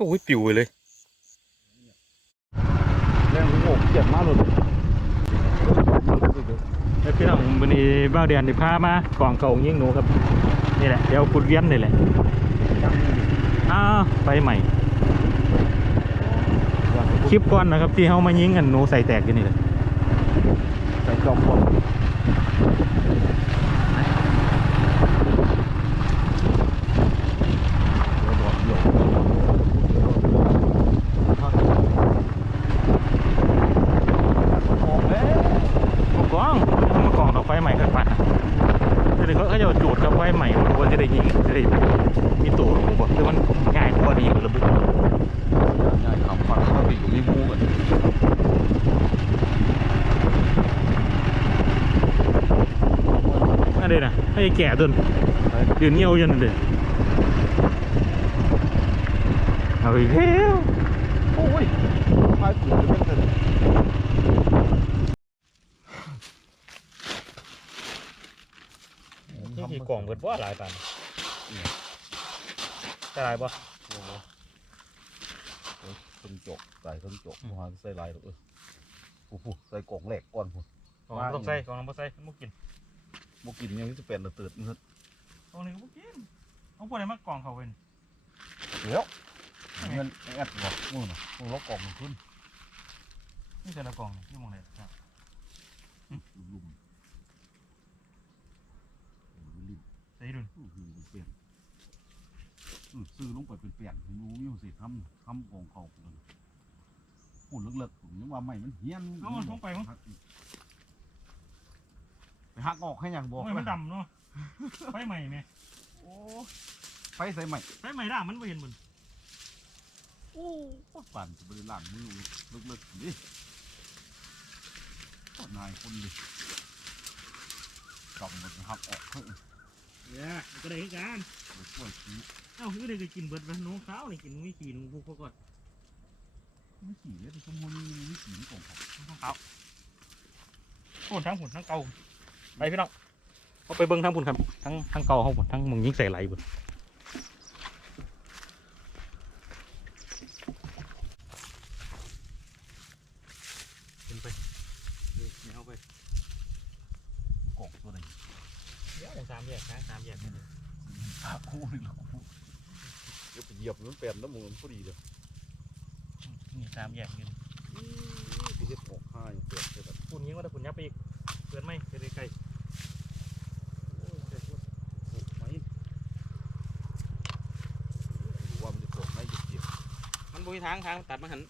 โอ้ยปิวไปเลยเรื่องโง่เจ็บมากเลยแล้วพี่น้องวันนี้บ้าวเดือนที่พามากองเขายิงหนูครับ นี่แหละเดี๋ยวกุดเวียนนี่แหละอ้าวไปใหม่ คลิปก่อนนะครับ ที่เขามายิงกันหนูใส่แตกกันนี่แหละใส่จอมบอล กองเขามากองดอกไฟใหม่กันปะทีนี้เขาเขาจะเอาจูดกับไฟใหม่มันควรจะได้ยิงจะได้มีตัวลงบ่คือมันง่ายกว่านี้อยู่ระบุ ง่ายคำฟังเขาติดอยู่ในมูกัน นั่น เลยนะให้แก่ต้นยืนเงี้ยวอยันนเด้เอาอีกแล้วโอ้ยพายปุ๋ยมันเป็นที่กล่องเบิดว่าหลายตันจะหลายบ่โอ้โหเครื่องจกใส่เครื่องจกมาใส่ลายหรอกเออผู้ผู้ใส่กล่องแหลกก่อนผู้กล่องน้ำต้องใส่กล่องน้ำบ่ใส่มุกกิน บุกินยังจะเป็นระเติดมันกล่องนี้ก็มุกกินเอาพวกไหนมากล่องเขาเป็นเดี๋ยวเงินแอดหรอกมึงน่ะมึงล็อกกล่องมันขึ้นนี่แต่ละกล่องนี่มองไหนครับลุ่มลุ่มใส่ดุนอือหือเปลี่ยนอือซื้อลงไปเป็นเปลี่ยนผมรู้อยู่สิทำทำของเขาผมพูดเลิกๆผมนึกว่าไม่มันเฮี้ยนไป หักออกให้ยังบอกโอ้ยมันดำเนาะไฟใหม่ไหมโอ้ไปใส่ใหม่ไฟใหม่ด่างมันไม่เห็นเหมือนโอ้ปั่นจะไปล้างมือเลิกๆดิก็นายคนดิกลับมาหักออกเฮ้ยเนี่ยก็ได้กันไปช่วยซื้อเอ้าคือได้ก็กินเบิดไปน้องขาวนี่กินไม่ขี่น้องพวกก่อนไม่ขี่เลยที่ชั่วโมงนี้ไม่ขี่นี่ของเขาน้องขาวโอ้ทั้งหุ่นทั้งเก่า ไปพี่น้องเขาไปเบิ้งทั้งหุ่นครับทั้งทั้งเก่าเขาหมดทั้งมึงยิงใส่ไหลบุญเป็นไปเนี่ยเอาไปกอกตัวไหนเดี๋ยวสามแยกนะสามแยกนี่ขาคู่นี่หรอเดี๋ยวไปเหยียบมันเปลี่ยนแล้วมึงพอดีเลยนี่สามแยกนี่ไปเฮ็ดออกห้าอย่างเปลี่ยนเลยแบบคุณยิงว่าถ้าคุณยับไปอีกเกินไหมเกินไกล โอ้ยเจ็บปวดปวดไหมว่ามันจะปวดไหมจะเจ็บ มันบุยทางทางตัดมาหัน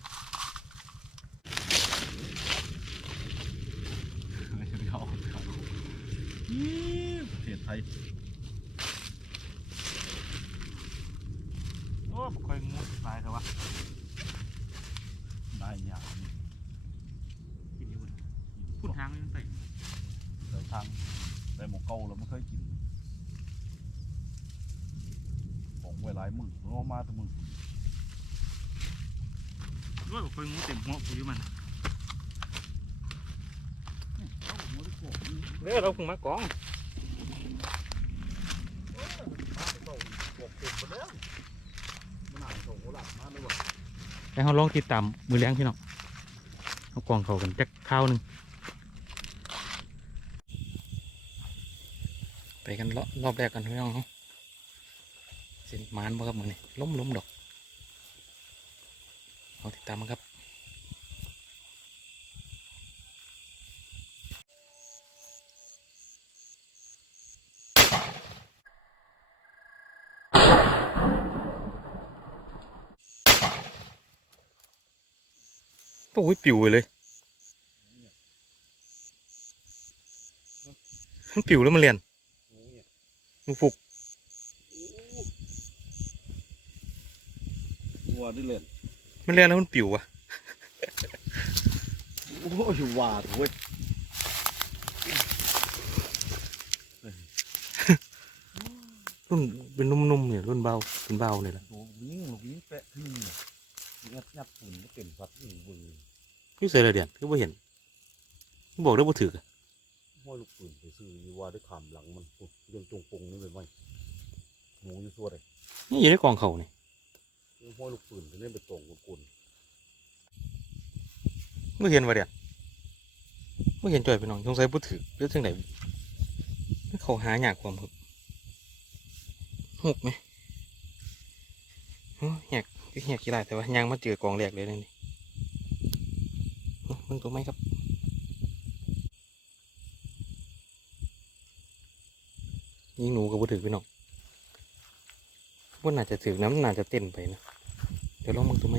ประเทศไทย โอ้บ่ค่อยงูตายเถอะวะนายยานี่กินอยู่บนพูดทางมันไปแต่ทางแต่หมกเกาเราไม่เคยกิน ของไว้หลายมือรอมาแต่มือ ด้วยบ่ค่อยงูเต็มหัวกูอยู่มันเด้อเราคงมากองไปแล้วเขาลองติดตามมือเลี้ยงพี่น้องเขากองเขากันจักข้าวหนึ่งไปกันรอบแรกกันพี่น้องเส้นมานบ่ครับมือนี่ล้มล้มดอก อติดตามมาครับโอ้ยปิวไปเลยมันปิวแล้วมันเรียนมันฟุกวัวนี่เลย มันเรียนแล้วมันปิวอะโอ้ยหวาดเว้ยรุ่นเป็นนุ่มๆเนี่ยรุ่นเบาเป็นเบาเลยล่ะโอ้วิ่งวิ่งแปะที่นี่ยัดยัดฝุ่นเต็มสัตว์อื่นบือพี่เสือเลยเดียนพี่บ่เห็นบอกได้บ่ถืออะห้อยลูกปืนไปซื้ออยู่ว่าได้ขามหลังมันปุ๊บยังจงปงนี่เลยไหมหมูอยู่ส่วนไหนนี่อยู่ในกองเขานี่ยัง ห้อยลูกปืนจะเล่นไปตรงกุนเมื่อเห็นวะเดียเมื่อเห็นจ่อยพี่น้องสงสัยบ่ถือหรือจังไดเขาหาอยากความครับหกไหมโอ้แหกคือแหกกี่ไรแต่ว่ายางมาเจอกองแรกเลยนี่มึงตัวไหมครับยิงหนูกับบ่ถือพี่น้องว่าน่าจะถือน้ำน่าจะเต้นไปนะ เดี๋ยวลองมึงตัวไหม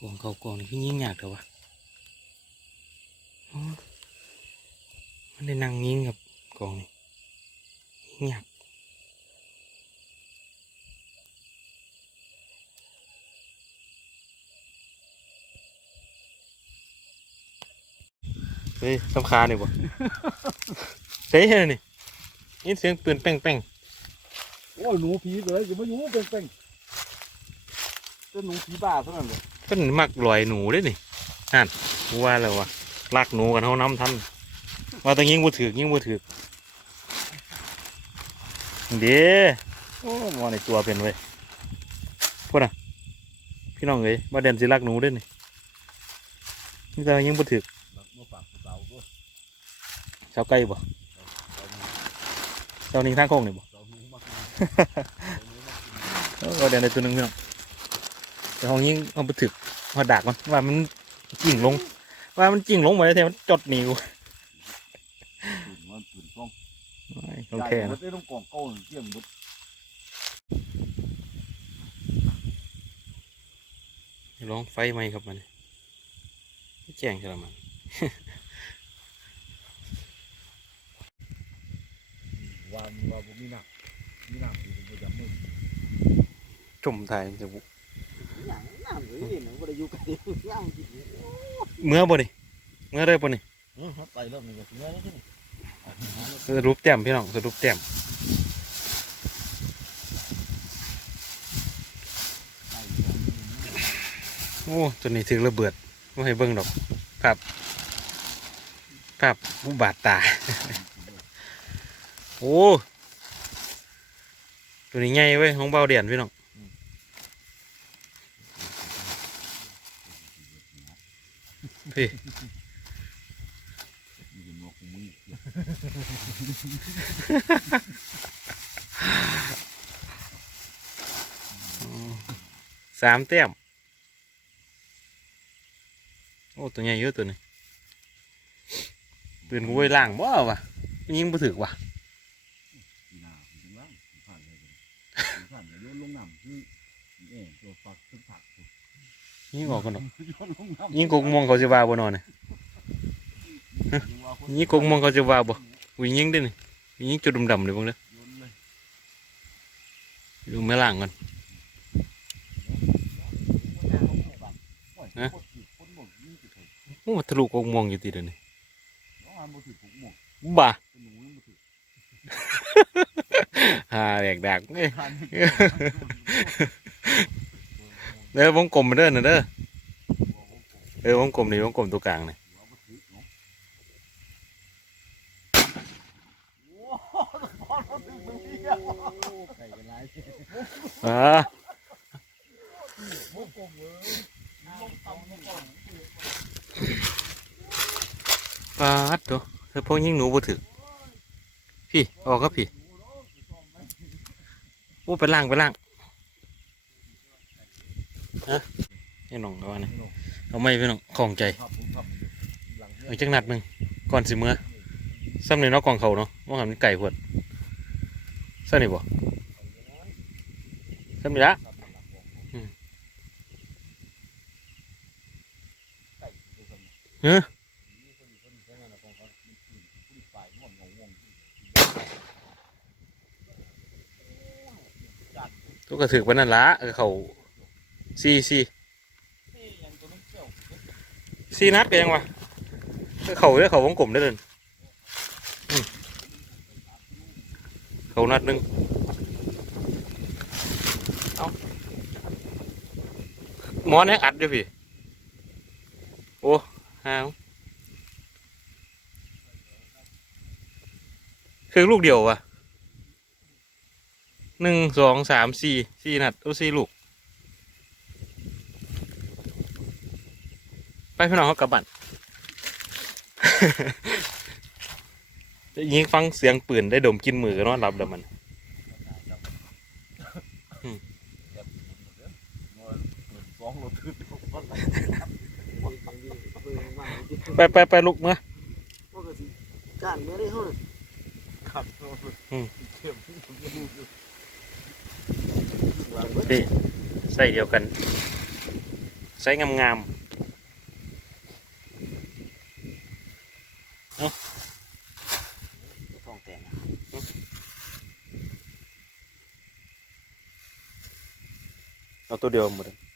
กองเขากองนี่คือยิ่งยากเถอะวะโอ้มันได้นั่งยิงกับกองนี่ยิ่งยากเฮ้ยสำคาเนี่ยบ่เฮ้ยนี่นี่เสียงปืนแป้งแป้งโอ้ยหนูผีเลยอย่ามาอยู่เป็นเป็นเป็นหนูผีบ้าเท่านั้นเลยๆ เป็นมักลอยหนูเด้นี่นั่นกูว่าแล้ววะลากหนูกันเท่าน้ำทันว่าแต้องยิงบ่ถือกยิงบ่ถือกเด้โอ้มอในตัวเป็นเว้ยพูดนะพี่น้องเอ้ยมาเด่นสิลักหนูเด้นี่นี่แต่ยิงบ่ถือกมาฝากเสาด้วยเสาไก่บ่เสานี้ทางโค้งนี่บ่เสาหนูมากเออเดี๋ยวในตัวหนึงพี่น้อง แต่ของยิงเอาไปถึกมาดักมันว่ามันกิ่งลง ว่ามันกิ่งลงไปแล้วแทมันจดหนีกูตื่นมันตื่นกล้องโอเครนะถได้ต้องกล่องเก้าเกี่ยงบุดร้องไฟไหมครับมันแจ้งใช่ไหมมันวานวาบุมีหนักมีหนักอยู่ตรงประจำมือจมทายจะบุ อย่างน้ำเลยนูบ่ได้อยู่กับเด็กย่างกินเมื่อบ่นี่เมื่อได้บ่นี่ไปรอบนึงก็เมื่อแล้วนี่สรุปแต้มพี่น้องสรุปแต้มโอ้ตัวนี้ถึงระเบิดไม่ให้เบิ่งดอกภาพภาพอุบาทตา โอ้ ตัวนี้ใหญ่เว้ยของเบาเดียนพี่น้อง พี่มีเป็นนกของมึงเกี่ยวสามแต้มโอ้ตัวใหญ่เยอะตัวนี้ปืนกูไว้ล่างบ่วะยิงบ่ถึกว่ะปีหน้าผมถึงล่างผมผ่านเลยผมผ่านเลยโยนลงน้ำคือเอ๋ตัวฟักทึกผัก ยิงออกกันดอกโยนลงน้ำยิงกกม่วงเขาจะว่าบ่นอนนี่ยิงกกม่วงเขาจะว่าบ่วิ่งยิงได้นี่วิ่งยิงจุดดำๆเลยเบ้างเด้อโยนเลยดูแม่ล่างก่อนปล่อยฮะคนถือคนหมดยิ่งติดเลยโอ้ทะลุกกม่วงอยู่ติเดี๋ยวนี้น้องอันบ่ถือผมหมดบ้าเป็นหนูยังบ่ถือหาแดกดักเอ้ยทานนี่ เด้อวงกลมเด้อน่ะเด้อเออวงกลมนี่วงกลมตัวกลางนี่หัวบ่ถือเนาะโอ้โหพอเราถึงมันเดียวไก่กันไรอ่าปาดตัวเธอพวกยิ่งหนูบ่ถึกพี่ออกครับพี่โอ้ไปล่างไปล่าง ฮะไอ้น้องเอาว่านะเอาไม่ไปน้องของใจครับผมครับหลังเอาจักนัดหนึ่งก่อนสิเมื่อซ้ำในนอกกองเขาเนาะว่าหันมันไก่พวดซ้ำนี่บ่ซ้ำนี่ละอืมเฮ้ยตัวกระถือปานนั่นละเออเขา ซีซีซีนัดก็ยังวะเขาเนี่ยเขาวงกลมได้เลยเขานัดหนึ่งเอาหมอนยังอัดอยู่พี่ โอ้ฮาวคือลูกเดียววะหนึ่งสองสามสี่สี่นัดโอ้สี่ลูก ไปพี่น้องเขากลับบ้านจะยิงฟังเสียงปืนได้ดมกลินมือก็นอนหลับแล้วมันสองรถทึบไปไปไปลุกเมื่อพวกกสิการเมื่อได้ห้องขับรถเข้มผมจะดูอยู่วางเบิดนี่ใส่เดียวกัน ใส่งามทองแต่ง ๆ เอ